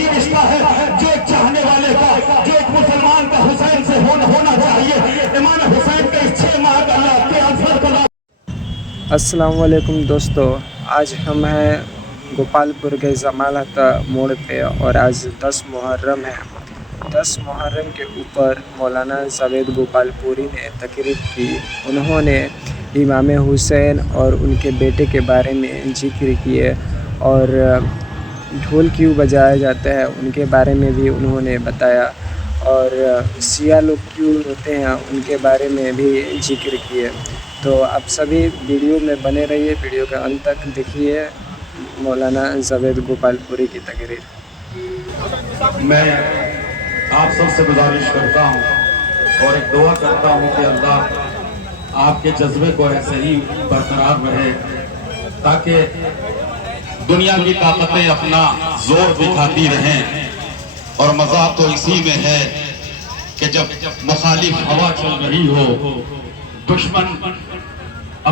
وہی رشتہ ہے جو ایک چاہنے والے کا، جو ایک مسلمان کا حسین سے ہونا چاہیے۔ امام حسین کے اس 6 ماہ کا اللہ کے افضل کو السلام علیکم دوستو، آج ہم ہیں گوپال پور کے ضمالت موڑ پہ اور آج 10 محرم ہے۔ 10 محرم کے اوپر مولانا جاوید گوپال پوری نے تقریر کی۔ انہوں نے امام حسین اور ان کے بیٹے کے بارے میں ذکر کیے اور ڈھول کیوں بجایا جاتا ہے ان کے بارے میں بھی انہوں نے بتایا، اور شیعہ لوگ کیوں روتے ہیں ان کے بارے میں بھی ذکر کیے۔ تو آپ سبھی ویڈیو میں بنے رہیے، ویڈیو کے انت تک دیکھیے مولانا جاوید گوپال پوری کی تقریر۔ میں آپ سب سے گزارش کرتا ہوں اور ایک دعا کرتا ہوں کہ اللہ آپ کے جذبے کو ایسے ہی برقرار رہے، تاکہ دنیا کی طاقتیں اپنا زور دکھاتی رہیں۔ اور مزہ تو اسی میں ہے کہ جب مخالف ہوا چل رہی ہو، دشمن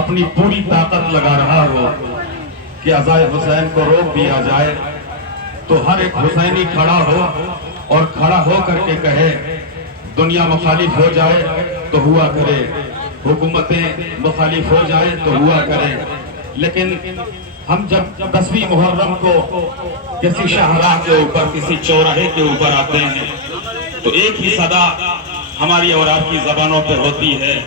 اپنی پوری طاقت لگا رہا ہو کہ عزائے حسین کو روک دیا جائے، تو ہر ایک حسینی کھڑا ہو اور کھڑا ہو کر کے کہے دنیا مخالف ہو جائے تو ہوا کرے، حکومتیں مخالف ہو جائے تو ہوا کرے۔ لیکن ہم جب 10ویں محرم کو کسی شاہراہ کے اوپر، کسی چوراہے کے اوپر آتے ہیں تو ایک ہی صدا ہماری اور آپ کی زبانوں پہ ہوتی ہے،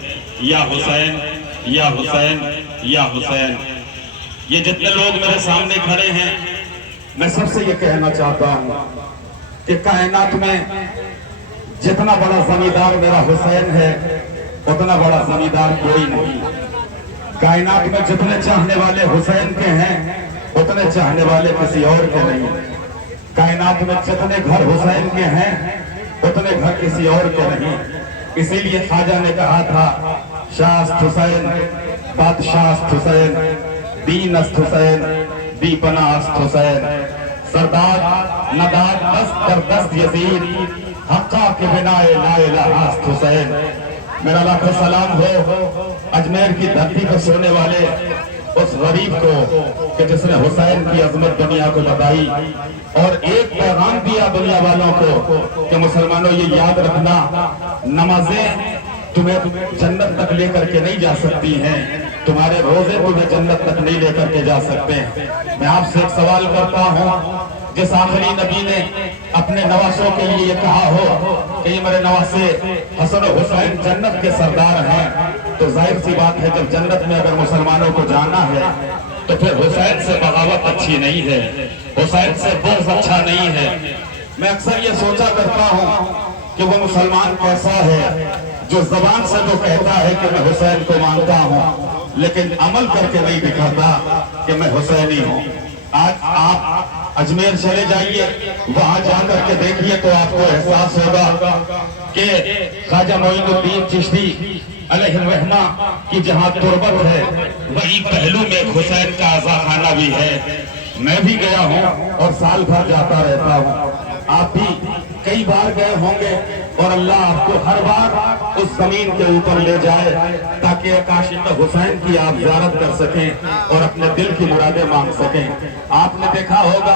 یا حسین یا حسین یا حسین۔ یہ جتنے لوگ میرے سامنے کھڑے ہیں، میں سب سے یہ کہنا چاہتا ہوں کہ کائنات میں جتنا بڑا زمیندار میرا حسین ہے اتنا بڑا زمیندار کوئی نہیں۔ کائنات میں جتنے چاہنے والے حسین کے ہیں اتنے چاہنے والے کسی اور کے نہیں۔ کائنات میں جتنے گھر حسین کے ہیں اتنے گھر کسی اور کے نہیں۔ اسی لیے خواجہ نے کہا تھا شاست حسین بادشاہست حسین، دین است حسین دی پناہ است حسین، سرداد نداد دست در دست یزید، حقا کے بنا لا الہ است حسین۔ میرا لاکھوں سلام ہو اجمیر کی دھرتی پر سونے والے اس غریب کو کہ جس نے حسین کی عظمت دنیا کو بتائی اور ایک پیغام دیا دنیا والوں کو کہ مسلمانوں یہ یاد رکھنا، نمازیں تمہیں جنت تک لے کر کے نہیں جا سکتی ہیں، تمہارے روزے تمہیں جنت تک نہیں لے کر کے جا سکتے ہیں۔ میں آپ سے ایک سوال کرتا ہوں، جس آخری نبی نے اپنے نواسوں کے لیے یہ کہا ہو کہ یہ میرے نواسے حسن و حسین جنت کے سردار ہیں، تو ظاہر سی بات ہے جب جنت میں اگر مسلمانوں کو جانا ہے تو پھر حسین سے بغاوت اچھی نہیں ہے، حسین سے بغض اچھا نہیں ہے۔ میں اکثر یہ سوچا کرتا ہوں کہ وہ مسلمان کیسا ہے جو زبان سے تو کہتا ہے کہ میں حسین کو مانتا ہوں لیکن عمل کر کے نہیں دکھاتا کہ میں حسینی ہوں۔ آج آپ اجمیر چلے جائیے، وہاں جا کر کے دیکھیے تو آپ کو احساس ہوگا کہ خواجہ معین الدین چشتی علیہ الرحمہ کی جہاں تربت ہے وہیں پہلو میں حسین کا عزا خانہ بھی ہے۔ میں بھی گیا ہوں اور سال بھر جاتا رہتا ہوں، آپ بھی کئی بار گئے ہوں گے، اور اللہ آپ کو ہر بار اس زمین کے اوپر لے جائے تاکہ عاشق حسین کی آپ زیارت کر سکیں اور اپنے دل کی مرادیں مانگ سکیں۔ آپ نے دیکھا ہوگا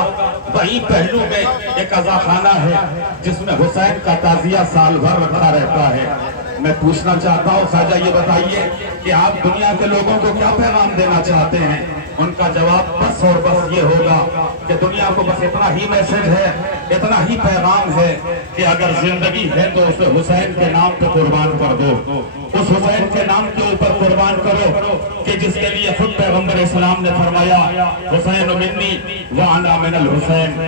وہیں پہلو میں ایک عزا خانہ ہے جس میں حسین کا تعزیہ سال بھر رکھا رہتا ہے۔ میں پوچھنا چاہتا ہوں خواجہ یہ بتائیے کہ آپ دنیا کے لوگوں کو کیا پیغام دینا چاہتے ہیں؟ ان کا جواب بس اور بس یہ ہوگا کہ دنیا کو بس اتنا ہی میسج ہے، اتنا ہی پیغام ہے کہ اگر زندگی ہے تو اسے حسین کے نام پہ قربان کر دو، اس حسین کے نام کے اوپر قربان کرو کہ جس کے لیے خود پیغمبر اسلام نے فرمایا حسین منی وانا من الحسین۔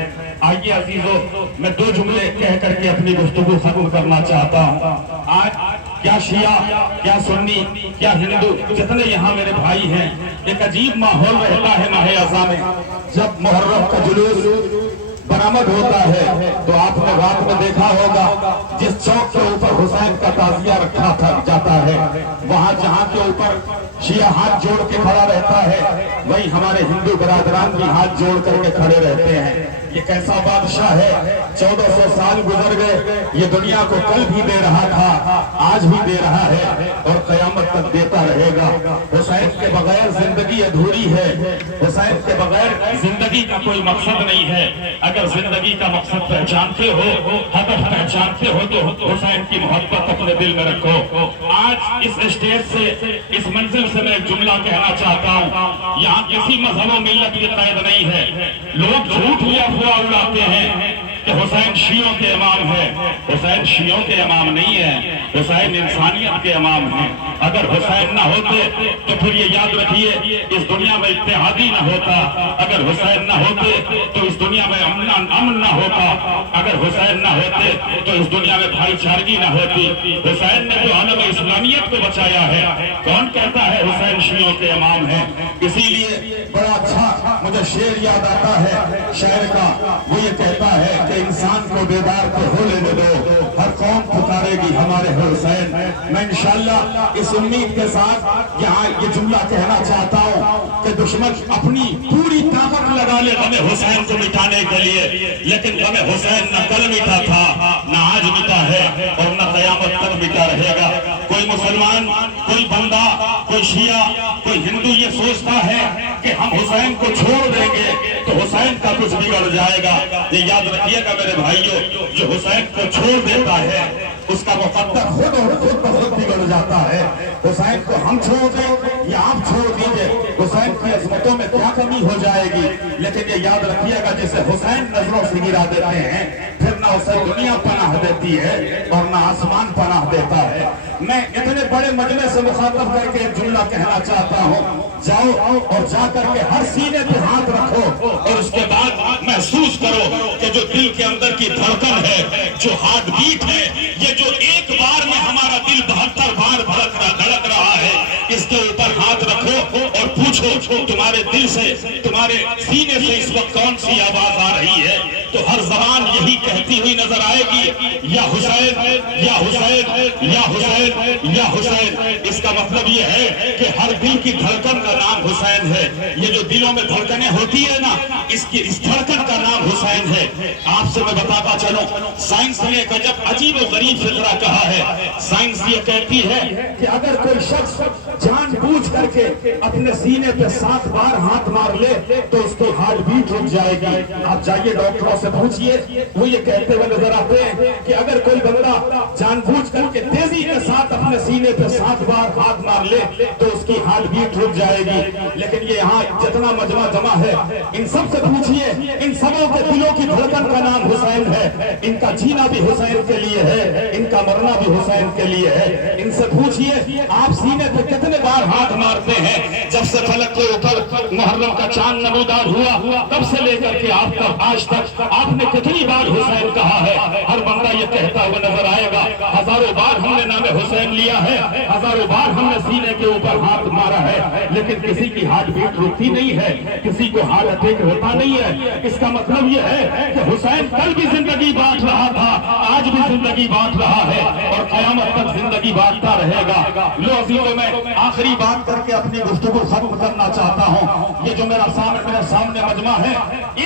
آئیے عزیزو، میں 2 جملے کہہ کر کے اپنی گفتگو ختم کرنا چاہتا ہوں۔ آج کیا شیعہ، کیا سنی، کیا ہندو، جتنے یہاں میرے بھائی ہیں، ایک عجیب ماحول رہتا ہے ماہ اعظا میں۔ جب محرم کا جلوس برآمد ہوتا ہے تو آپ نے رات میں دیکھا ہوگا جس چوک کے اوپر حسین کا تعزیہ رکھا جاتا ہے، وہاں جہاں کے اوپر شیعہ ہاتھ جوڑ کے کھڑا رہتا ہے وہیں ہمارے ہندو برادران بھی ہاتھ جوڑ کر کے کھڑے رہتے ہیں۔ ये कैसा बादशाह है, 1400 साल गुजर गए, ये दुनिया को कल भी दे रहा था, आज भी दे रहा है और कयामत तक देता रहेगा। हुसैन के बगैर जिंदगी अधूरी है, हुसैन के बगैर जिंदगी का कोई मकसद नहीं है। अगर जिंदगी का मकसद पहचानते हो, हदफ पहचानते हो, तो हुसैन की मोहब्बत अपने दिल में रखो। आज इस स्टेज से, इस मंजिल से मैं एक जुमला कहना चाहता हूँ, यहाँ किसी मजहब और मिल्लत की कैद नहीं है। लोग झूठ या अफवाह उड़ाते हैं कि हुसैन शियों के इमाम है। हुसैन शियों के इमाम नहीं है, हुसैन इंसानियत के इमाम है। अगर हुसैन ना होते तो फिर ये याद रखिए, इस दुनिया में इत्तेहादी ना होता। अगर हुसैन ना होते तो इस दुनिया में अमन ना होता। अगर हुसैन ना होते तो इस दुनिया में भाईचारगी ना होती। हुसैन ने तो आलम इस्लामियत को बचाया है। कौन कहता है हुसैन शियों के इमाम है? इसीलिए बड़ा अच्छा मुझे शेर याद आता है शायर का, वो ये कहता है कि इंसान को बेदार तो हो लेने दो, हर कौम पुकारेगी हमारे हुसैन। मैं इंशाअल्लाह इस उम्मीद के साथ यहाँ ये जुमला कहना चाहता हूँ कि दुश्मन अपनी पूरी ताकत लगा ले हमें हुसैन को मिटाने के लिए, लेकिन हमें हुसैन न कल मिटा था, न आज मिटा है और न कयामत तक मिटा रहेगा। कोई मुसलमान, कोई बंदा, कोई शिया, कोई हिंदू ये सोचता है कि हम हुसैन को छोड़ देंगे तो हुसैन का कुछ बिगड़ जाएगा। ये याद रखिएगा मेरे भाइयों, जो हुसैन को छोड़ देता है उसका मुकद्दर खुद और खुद बिगड़ जाता है। हुसैन को हम छोड़ दें या आप छोड़ दीजिए, हुसैन की अजमतों में क्या कमी हो जाएगी। लेकिन ये याद रखिएगा, जैसे हुसैन नजरों से गिरा देते हैं, फिर ना उसे दुनिया पनाह देती है और ना आसमान पनाह देता है। मैं इतने बड़े मजमे से मुखातब करके एक जुमला कहना चाहता हूँ, जाओ और जाकर के हर सीने पे हाथ रखो और उसके बाद महसूस करो कि जो दिल के अंदर की धड़कन है, जो हार्ट बीट है, ये जो एक बार में हमारा दिल 72 बार धड़क रहा है, इसके ऊपर हाथ रखो और पूछो तुम्हारे दिल से, तुम्हारे सीने से इस वक्त कौन सी आवाज आ रही है। तो हर जबान यही कहती हुई नजर आएगी, या हुसैन, या हुसैन, या हुसैन, या हुसैन। इसका मतलब ये है कि हर दिल की धड़कन का नाम हुसैन है। ये जो दिलों में धड़कनें होती है ना, इसकी इस धड़कन का नाम हुसैन है। आपसे मैं बताता चलूं, साइंस ने एक अजब अजीब और गरीब फिक्रा कहा है। साइंस ये कहती है कि अगर कोई शख्स जानबूझ करके अपने सीने पे 7 बार हाथ मार ले तो उसकी हार्ट बीट रुक जाएगी। आप जाइए डॉक्टरों से पूछिए, वो ये कहते हुए नजर आते हैं कि अगर कोई बंदा जानबूझ करके तेजी के साथ अपने सीने पे 7 बार हाथ मार ले तो उसकी हार्ट बीट रुक जाएगी। लेकिन ये यहाँ जितना मजमा जमा है, इन सब से पूछिए, इन सबों के दिलों की धड़कन का नाम हुसैन है। इनका जीना भी हुसैन के लिए है, इनका मरना भी हुसैन के लिए है। इनसे पूछिए आप सीने पे कितने बार हाथ मारते हैं। जब से फलक के ऊपर मुहर्रम का चांद नमूदार हुआ तब से लेकर के आप तक आज तक आपने कितनी बार हुसैन कहा है। हर बंदा ये कहता हुआ नजर आएगा, हजारों बार हमने नाम हुसैन लिया है, हजारों बार हमने सीने के ऊपर हाथ मारा है, लेकिन किसी की हार्ट बीट रुकती नहीं है, किसी को हार्ट अटैक होता नहीं है। इसका मतलब ये है कि हुसैन कल भी जिंदगी बांट रहा था, आज भी जिंदगी बांट रहा है और कयामत तक जिंदगी बांटता रहेगा। लो अजीजों, मैं आखिरी बात करके अपनी गुफ्तगू खत्म करना चाहता हूँ। ये जो मेरे सामने मजमा है,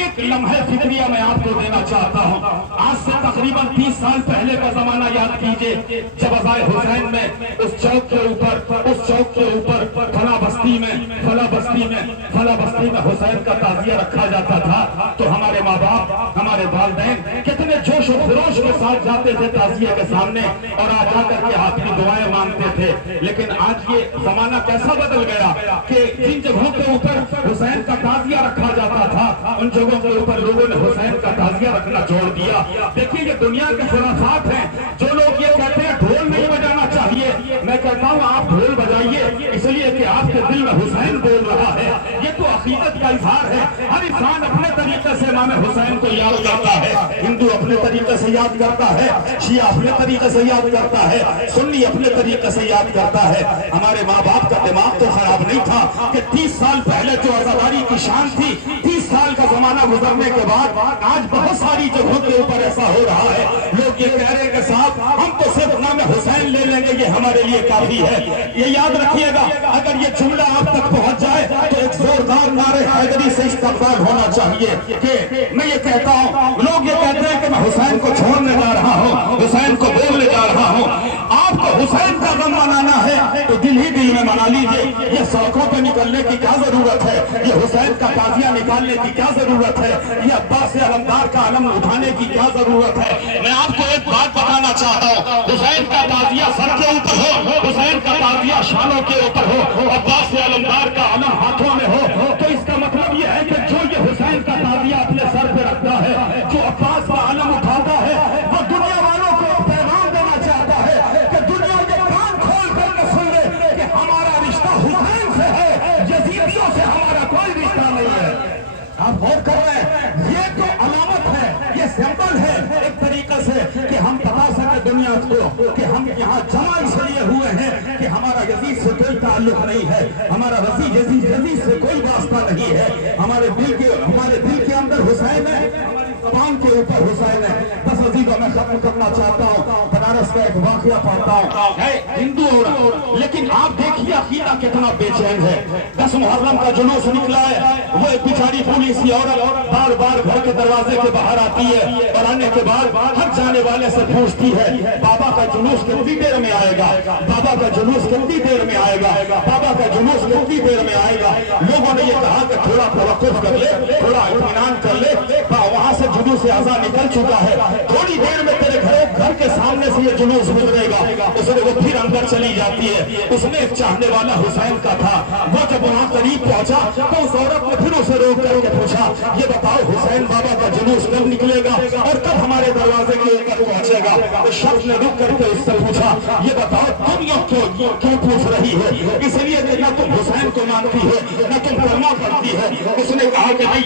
एक लम्हे फिक्रिया मैं आपको देना चाहता हूँ। आज से तकरीबन 30 साल पहले का जमाना याद कीजिए, जब अज़ाए हुसैन में उस चौक के ऊपर फला बस्ती में हुसैन का ताजिया रखा जाता था, तो हमारे माँ बाप, हमारे वालिदैन कितने जोश और खरोश के साथ जाते थे ताजिए के सामने और आ जाकर के आपकी दुआएं मांगते थे। लेकिन आज ये जमाना कैसा बदल गया कि जिन जगहों के ऊपर हुसैन का ताजिया रखा जाता था, उन जगहों के ऊपर लोगों ने हुसैन का ताजिया रखना छोड़ दिया। देखिए, ये दुनिया के खुराफात हैं। जो लोग ये कहते हैं ढोल नहीं बजाना चाहिए, मैं कहता हूँ आप ढोल बजाइए, इसलिए कि आपके दिल में हुसैन बोल रहा है। ये तो अकीदत का इजहार है। हर इंसान अपने तरीके से इमाम हुसैन को याद करता है। हिंदू अपने तरीके से याद करता है, शिया अपने तरीके से याद करता है, सुन्नी अपने तरीके से याद करता है। हमारे माँ बाप का दिमाग तो खराब नहीं था कि 30 साल पहले जो आजादी की शान थी, 30 साल का जमाना गुजरने के बाद आज बहुत सारी जगहों के ऊपर ऐसा हो रहा है। लोग ये कह रहे हैं कि साहब हम तो सिर्फ नाम हुसैन ले लेंगे, ये हमारे लिए काफी है। ये याद रखिएगा, अगर ये जुमला आप तक पहुंच जाए तो एक जोरदार नारे हैदरी से इस्तकबाल होना चाहिए। कि मैं ये कहता हूँ, लोग ये कहते हैं कि मैं हुसैन को छोड़ने जा रहा हूँ, हुसैन को बोलने जा रहा हूँ। आपको हुसैन का गम मनाना है तो दिल ही दिल में मना लीजिए। ये सड़कों पे निकलने की क्या जरूरत है, ये हुसैन का ताजिया निकालने की क्या जरूरत है, ये अब्बास अलमदार का अलम उठाने की क्या जरूरत है। मैं आपको एक बात बताना चाहता हूँ, हुसैन का ताजिया सर के ऊपर हो, हुसैन का ताजिया शानों के ऊपर हो, अब्बास अलमदार का अलम हाथों में हो, तो इसका मतलब ये है कि जो ये हुसैन का ताजिया अपने सर पे रखता है, जो अब्बास का अलम उठाता है, वो दुनिया वालों को पैगाम देना चाहता है कि दुनिया के कान खोल करके सुन ले कि हमारा रिश्ता हुसैन से है, यजीदियों से हमारा कोई रिश्ता नहीं है। आप गौर कर रहे हैं, ये तो अलामत है, ये सिंबल है एक तरीके से कि हम बता सके दुनिया को कि हम यहाँ जमा इसलिए हुए हैं कि हमारा यजीद से कोई ताल्लुक नहीं है, हमारा यजीद से कोई वास्ता नहीं है, हमारे दिल के अंदर हुसैन है, ज़बान के ऊपर हुसैन है। बस अजीज़ों, मैं खत्म करना चाहता हूँ, बनारस का एक वाक़या पढ़ता हूँ, है हिंदू औरत, लेकिन आप देखिए अकीदा कितना बेचैन है। 10 मुहर्रम का जुलूस निकला है, वो एक बेचारी पुलिस की औरत बार बार घर के दरवाजे के बाहर आती है और आने के बाद हर जाने वाले से पूछती है, बाबा का जुलूस कितनी देर में आएगा, बाबा का जुलूस कितनी देर में आएगा, बाबा का जुलूस कितनी देर में आएगा। लोगों ने ये कहा कि थोड़ा तवक्कुफ कर ले, थोड़ा इत्मीनान कर ले, वहां से जुलूस आज़ा निकल चुका है, थोड़ी देर में तेरे घर के सामने से ये जुलूस गुजरेगा। उसने वो फिर अंदर चली जाती है। उसने एक चाहने वाला हुसैन का था, वो जब वहां करीब पहुंचा तो उस औरत ने फिर उसे रोक करके पूछा, ये बताओ हुसैन बाबा का जुलूस कब निकलेगा और कब हमारे दरवाजे के ऊपर पहुंचेगा। उस शख्स ने रुक करके उससे पूछा, ये बताओ तुम लोग क्यों पूछ रही है, इसलिए कि न तुम हुसैन को मानती है न तुम कलमा पढ़ती है। उसने कहा कि भाई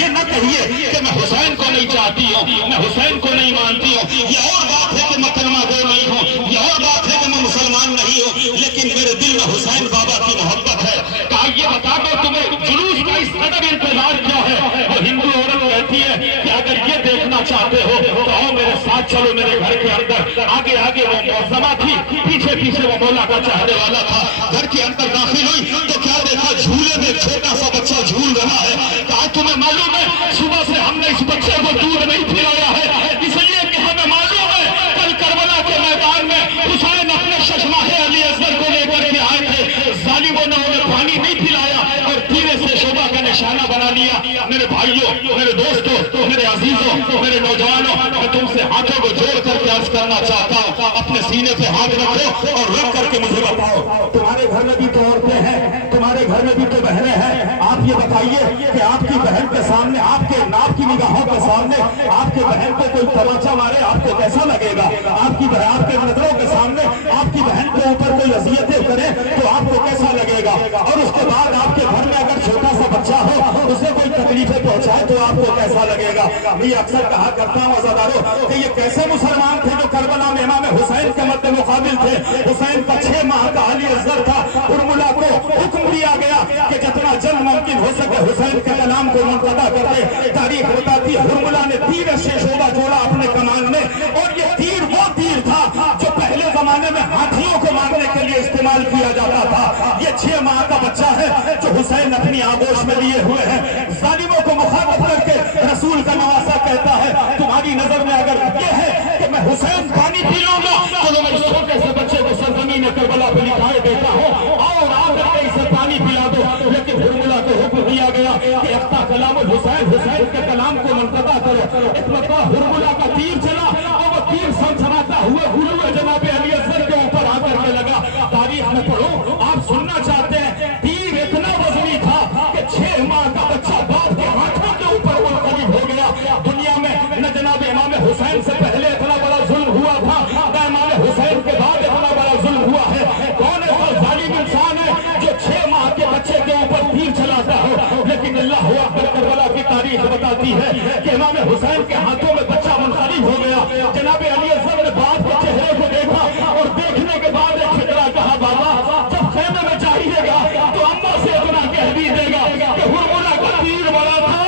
ये न कहिए कि मैं हुसैन को नहीं चाहती हूँ, मैं हुसैन को नहीं मानती हूँ, ये और बात है कि मैं कलमा गो नहीं हूँ, ये और बात है कि मैं मुसलमान नहीं हूँ, लेकिन मेरे दिल में हुसैन बाबा की मोहब्बत है। कहा ये बता दो तुम्हें जुलूस का इस कदर इंतजार क्या है। वो हिंदू औरत कहती है कि अगर ये देखना चाहते हो तो आओ मेरे साथ चलो मेरे घर के अंदर। आगे आगे वो मौसमा थी, पीछे पीछे वो मौला का चाहने वाला था। घर के अंदर दाखिल हुई तो क्या देखा, झूले में छोटा सा बच्चा झूल रहा है। कहा तुम्हें मालूम है सुबह से हमने इस बच्चे को दूध नहीं पिलाया है, इसलिए कि हमें मालूम है कल करबला के मैदान में हुसैन अपने शशमाहे अली असगर को लेकर के आए थे, जालिमों ने उन्हें पानी नहीं पिलाया और धीरे से शोभा का निशाना बना लिया। मेरे भाइयों, मेरे दोस्तों, मेरे अजीजों, मेरे नौजवानों, मैं तुमसे हाथों को जोड़ करके अर्ज करना चाहता हूँ, अपने सीने पे हाथ रखो और रख करके मुझे बताओ, तुम्हारे घर में भी तो औरतें हैं, तुम्हारे घर में भी तो बहनें हैं। आप ये बताइए कि आपकी बहन के सामने, आपके नाप की निगाहों के सामने आपके बहन को कोई तमाचा मारे आपको कैसा लगेगा? आपके नजरों के सामने आपकी बहन के ऊपर कोई अजियतें करे तो आपको कैसा लगेगा? और उसके बाद आपके घर में अगर छोटा सा बच्चा हो उसे कोई तकलीफें पहुंचाए तो आपको कैसा लगेगा? मैं अक्सर कहा करता हूँ अज़ादारों कि ये कैसे मुसलमान थे जो करबला में इमाम हुसैन के मद्दे मुकाबिल थे। हुसैन का 6 माह का अली असगर था, उर्मिला को हुक्म दिया गया कि जितना जल्द मुमकिन हो सके हुसैन के कलाम को मुनक़ता कर दे। तारीख बताती है उर्मिला ने तीर से शोभा जोड़ा अपने कमान में, और ये तीर वो तीर था जो पहले जमाने में हाथियों को मारने के लिए इस्तेमाल किया जाता था। ये 6 माह का बच्चा है जो हुसैन अपनी आगोश में लिए हुए हैं। जालिमों को मुखातब करके रसूल का नवासा कहता है, तुम्हारी नजर में अगर ये है कि मैं हुसैन पानी पी लूंगा तो मैं इस छोटे से बच्चे को सरजमीन करबला पे लिखाए देता हूँ और आकर इसे पानी पिला दो। लेकिन उर्मिला को हुक्म दिया गया कि अफ्ता कलाम हुसैन के कलाम को मुनक़ता करो। एक मरतबा उर्मिला का तीर चला और वो तीर सनसनाता हुए हुए जनाब अली असगर के ऊपर आकर के लगा। तारीख में पढ़ो, आप सुनना चाहते हैं, तीर इतना वजनी था कि 6 माह का बच्चा बाप के हाथों के ऊपर मुनक़लिब हो गया। दुनिया में न जनाब इमाम हुसैन से पहले इतना बड़ा जुल्म हुआ था, न इमाम हुसैन के बाद इतना बड़ा जुल्म हुआ है। कौन ऐसा जालिम इंसान है जो 6 माह के बच्चे के ऊपर तीर चलाता हो? लेकिन अल्लाह अकबर, करबला की तारीख बताती है कि इमाम हुसैन के हाथों में बच्चा मुनक़लिब हो गया। जनाब अली असगर ने बाप के चेहरे को देखा और देखने के बाद एक फिक्रा कहा, बाबा जब खेमे में जाइएगा तो अम्मा से इतना कह दीजिएगा कि उर्मिला का तीर बड़ा था,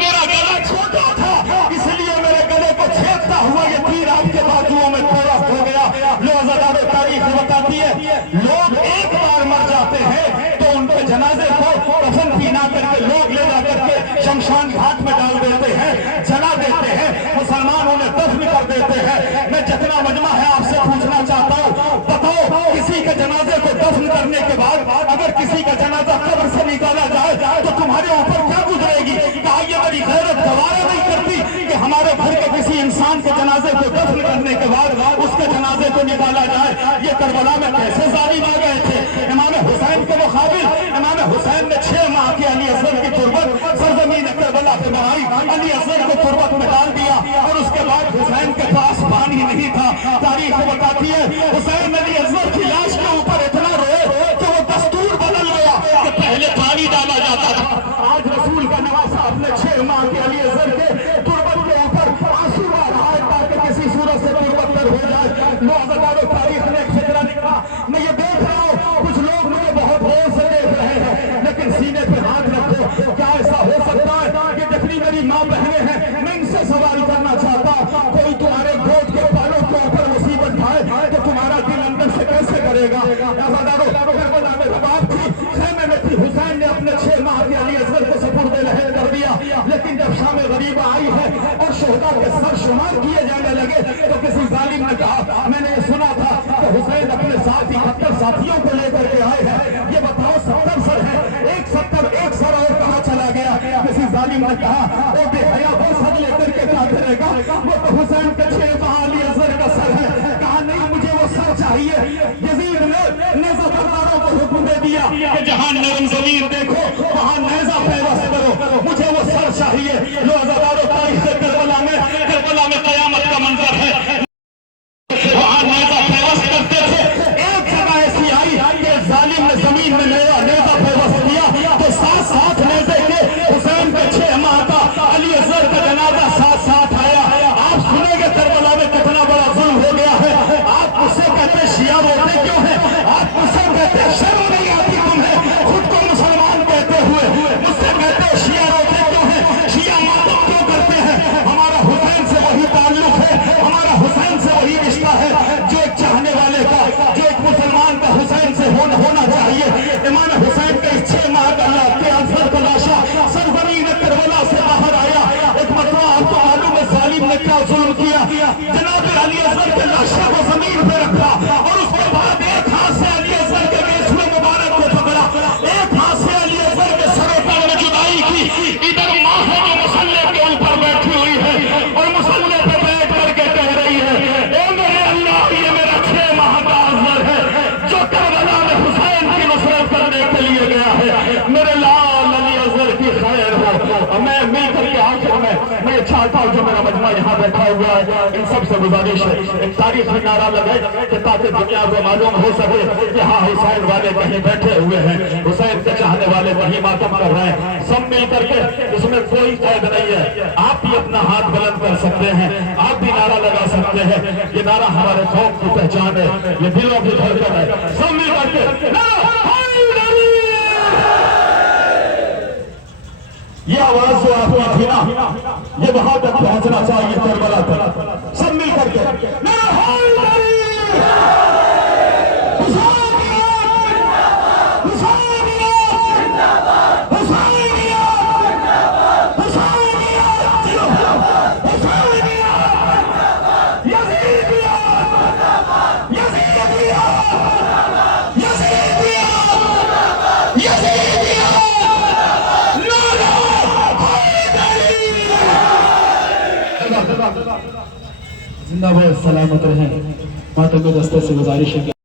मेरा गला छोटा था, इसलिए मेरे गले को छेदता हुआ ये तीर आपके बाजुओं में पूरा हो गया। लोग तारीख बताती है, लोग एक बार मर जाते हैं तो उनके जनाजे को कफन पीना करके लोग ले देते हैं, मुसलमान उन्हें दफन कर देते हैं। मैं जितना मजमा है आपसे पूछना चाहता हूँ, बताओ किसी के जनाजे को दफन करने के बाद अगर किसी का जनाजा कब्र से निकाला जाए तो तुम्हारे ऊपर क्या गुजरेगी? कहा ये बड़ी गैरत गवारा नहीं करती कि हमारे घर के किसी इंसान के जनाजे को दफन करने के बाद उसके जनाजे को निकाला जाए। ये करबला में कैसे जालिम आ गए थे? इमाम हुसैन के मुकाबिल इमाम हुसैन ने 6 माह के अली असगर की तुर्बत सरजमीन करबला पे बनाई, अली असगर को तुर्बत में डाल दिया और उसके बाद हुसैन के पास पानी नहीं था। तारीख बताती है हुसैन अली असगर की लाश के ऊपर इतना रोए कि वो दस्तूर बदल गया कि पहले पानी डाला जाता था। आज रसूल का नवासा अपने 6 माह के अली असगर के तुर्बत के ऊपर आंसू आ रहा है ताकि किसी सूरत से तुर्बत पर हो जाए। नौजवानों तारीख ने एक फिक्रा लिखा, मैं ये देख रहा हूँ कुछ लोग मुझे बहुत गौर से देख रहे हैं, लेकिन सीने पे हाथ रखो, क्या ऐसा हो सकता है कि जितनी मेरी माँ बहनें हैं मैं इनसे सवाल करना चाहता हूँ, कोई तुम्हारे गोद के बालों के ऊपर मुसीबत खाए तो तुम्हारा दिल अंदर से कैसे करेगा? करबला में रबाब थी, खैमे में थी, हुसैन ने अपने 6 माह के अली असगर को सुपुर्द लहर कर दिया। लेकिन जब शाम गरीब आई है और शोहदा के सर शुमार किए जाने लगे तो किसी जालिम ने कहा, मैंने ये सुना था कि हुसैन अपने साथ 71 साथियों को लेकर के आए हैं, ये बताओ 70 सर है, एक सर और कहाँ चला गया? किसी जालिम ने कहा, ओ बेहया वो सर लेकर के क्या करेगा? वो तो हुसैन के 6 माह अली असगर का सर है। कहा नहीं, मुझे वो सर चाहिए। यजीद ने नेज़ा बरदारों को हुक्म दे दिया कि जहां नरम जमीन देखो वहां नेज़ा पैवस्त करो, मुझे वो सर चाहिए। नौजवानों तारीख से करबला में कयामत का मंजर है, वहां नेज़ा पैवस्त करते थे। एक जगह ऐसी आई कि जालिम ने जमीन में नेज़ा पैवस्त किया तो साथ नेज़े के हुसैन के 6 माह का अली असगर का जनाजा साथ आया। आप सुनेंगे करबला में कितना बड़ा जुल्म हो गया है। आप मुझसे कहते शिया रोते क्यों है? आप मुझसे कहते शर्म नहीं आती तुम्हें खुद को मुसलमान कहते हुए? मुझसे कहते शिया रोते क्यों है? शिया मातम क्यों करते हैं? हमारा हुसैन से वही ताल्लुक है, हमारा हुसैन से वही रिश्ता है जो एक चाहने वाले का, जो एक मुसलमान का हुसैन से होना चाहिए। इमाम हुसैन के 6 माह का असगर का लाशा सरजमीन करबला से बाहर आया। एक मरतबा आपको मालूम है जालिम ने क्या जुल्म किया? जनाब अली असगर के लाशा को जमीन पे रखा और उसके बाद एक हाथ से अली असगर के रेशमे मुबारक को पकड़ा, एक हाथ से अली असगर के सरों में जुदाई की। इधर माँ है जो मुसल्ले के ऊपर बैठी हुई है और मुसल्ले पे बैठ करके कह रही है, ए मेरे अल्लाह, ये मेरा 6 माह का असगर है जो करबला में हुसैन की नुसरत करने के लिए गया है। मेरे लाल अली असगर की खैर हो। मैं मिल करके आखिर में मैं चाहता हूँ जो मेरा मजमा यहाँ बैठा हुआ है इन सबसे गुजारिश है एक तारीखी नारा लगे कि ताकि दुनिया को मालूम हो सके कि हाँ हुसैन वाले कहीं बैठे हुए हैं, हुसैन के चाहने वाले कहीं मातम कर रहे हैं। सब मिल करके, इसमें कोई कैद नहीं है, आप भी अपना हाथ बुलंद कर सकते हैं, आप भी नारा लगा सकते हैं। ये नारा हमारे कौम की पहचान है, ये दिलों की धड़कन है। सब मिल करके ये आवाज जो आपकी थी ना, ये वहां तक पहुंचना चाहिए करबला तक। सब मिल करके जिंदाबाद, सलामत रहें। मातम के दस्ते से गुजारिश है।